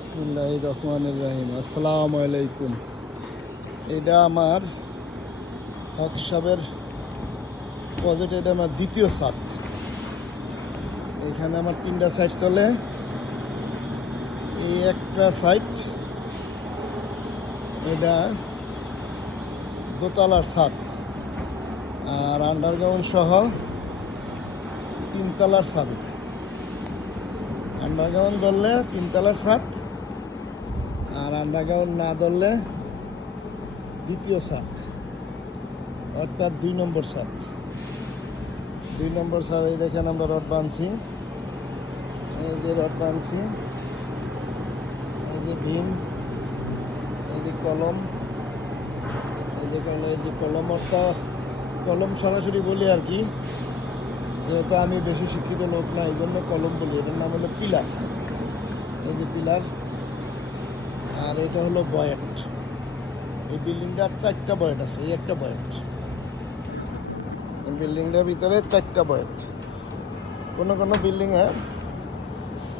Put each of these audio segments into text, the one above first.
বিসমিল্লাহির রহমানির রহিম। আসসালামু আলাইকুম। এটা আমার হকসাবের প্রজেক্ট, এটা আমার দ্বিতীয় ছাদ। এখানে আমার 3টা সাইড চলে। এই একটা সাইড, এটা দোতলার ছাদ, আর আন্ডারগ্রাউন্ড সহ 3তলার ছাদ। এটা আন্ডারগ্রাউন্ড ধরলে 3তলার ছাদ, আর আন্ডারগ্রাউন্ড না ধরলে দ্বিতীয় ছাদ, অর্থাৎ 2 নম্বর ছাদ। 2 নম্বর ছাদ। এই দেখেন আমরা রড বানছি, এই যে রড বানছি, এই যে ভীম, এই যে কলম, এই যে কলম। অর্থাৎ কলম সরাসরি বলি আর কি, যেহেতু আমি বেশি শিক্ষিত লোক না, এই জন্য কলম বলি। এটার নাম হলো পিলার। এই যে পিলার। আর এটা হলো বয়েট। এই বিল্ডিংটার 4টা বয়েট আছে। এই একটা বয়েট। এই বিল্ডিংটার ভিতরে 4টা বয়েট। কোনো কোনো বিল্ডিংয়ে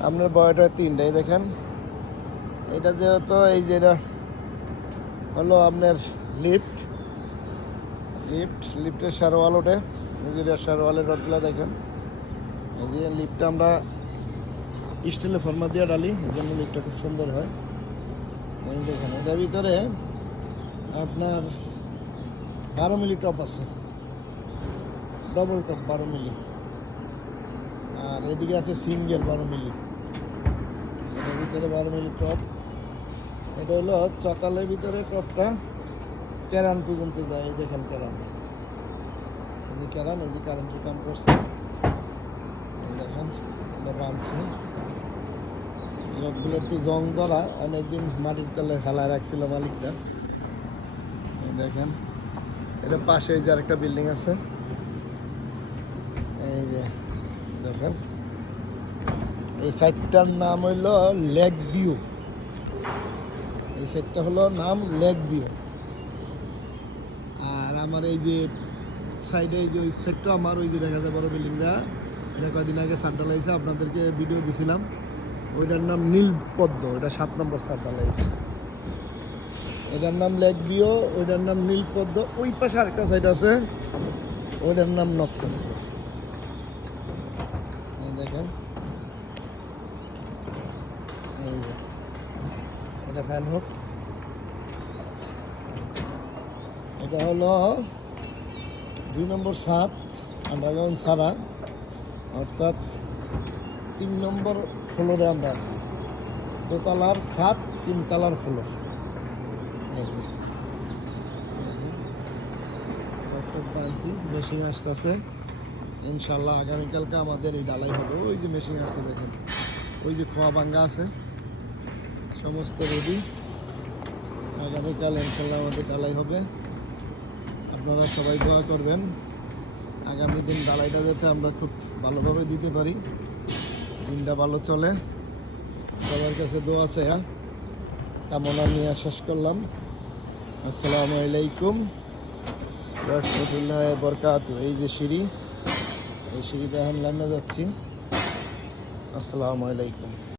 আপনার বয়েট হয় 3টা। এই দেখেন, এটা যেহেতু এই যেটা হলো আপনার লিফটের শারওয়াল ওঠে। এই যে শারওয়ালের রডগুলো দেখেন। এই যে লিফটটা আমরা স্টিলের ফর্মা দিয়ে ডালি, এই জন্য লিফটটা খুব সুন্দর হয়। এই দেখেন, এটার ভিতরে আপনার 12 মিলি টপ আছে, ডবল টপ 12 মিলি। আর এদিকে আছে সিঙ্গেল 12 মিলি। এটার ভিতরে 12 মিলি টপ। এটা হলো চকালের ভিতরে টপটা ক্যারান পর্যন্ত যায়। এই দেখেন ক্যারান, এই যে ক্যারান, এই যে কারেন্টের কাম করছে। এই দেখেন আমরা বানছি। রডগুলো একটু জং ধরা, অনেকদিন মাটির তলে ফেলায় রাখছিল মালিকটা। এই দেখেন, এটা পাশে যে আরেকটা বিল্ডিং আছে। এই যে দেখেন, এই সাইডটার নাম হইল লেক ভিউ। এই সাইডটা হলো নাম লেক ভিউ। আর আমার এই যে সাইডে, এই যে ওই সাইডটা আমার, ওই যে দেখা যায় বড় বিল্ডিংটা, এটা কয়েকদিন আগে ছাদ ঢালাইছে, আপনাদেরকে ভিডিও দিছিলাম। ওইটার নাম নীলপদ্ম, এটা 7 নম্বর ছাদ ঢালাইছে। এটার নাম লেক ভিউ, ওইটার নাম নীলপদ্ম। ওই পাশে আরেকটা সাইড আছে, ওইটার নাম নক্ষত্র। এই দেখেন, এই যে এটা ফ্যান হোক। এটা হলো 2 নম্বর ছাদ, আন্ডারগ্রাউন্ড ছাড়া, অর্থাৎ 3 নম্বর ফ্লোরে আমরা আছি। দোতলার ছাদ, 3তলার ফ্লোর। মেশিন আসতেছে ইনশাল্লাহ। আগামীকালকে আমাদের এই ডালাই হবে। ওই যে মেশিন আসছে দেখেন, ওই যে খোয়া ভাঙ্গা আছে, সমস্ত রেডি। আগামীকাল ইনশাল্লাহ আমাদের ডালাই হবে। আপনারা সবাই দোয়া করবেন আগামী দিন ডালাইটা যাতে আমরা খুব ভালোভাবে দিতে পারি, দিনটা ভালো চলে। সবার কাছে দোয়া আছে। কামনা নিয়ে শেষ করলাম। আসসালামু আলাইকুম রহমতুল্লাহ বরকাতুহু। এই যে সিঁড়ি, এই সিঁড়িতে এখন নামে যাচ্ছি। আসসালামু আলাইকুম।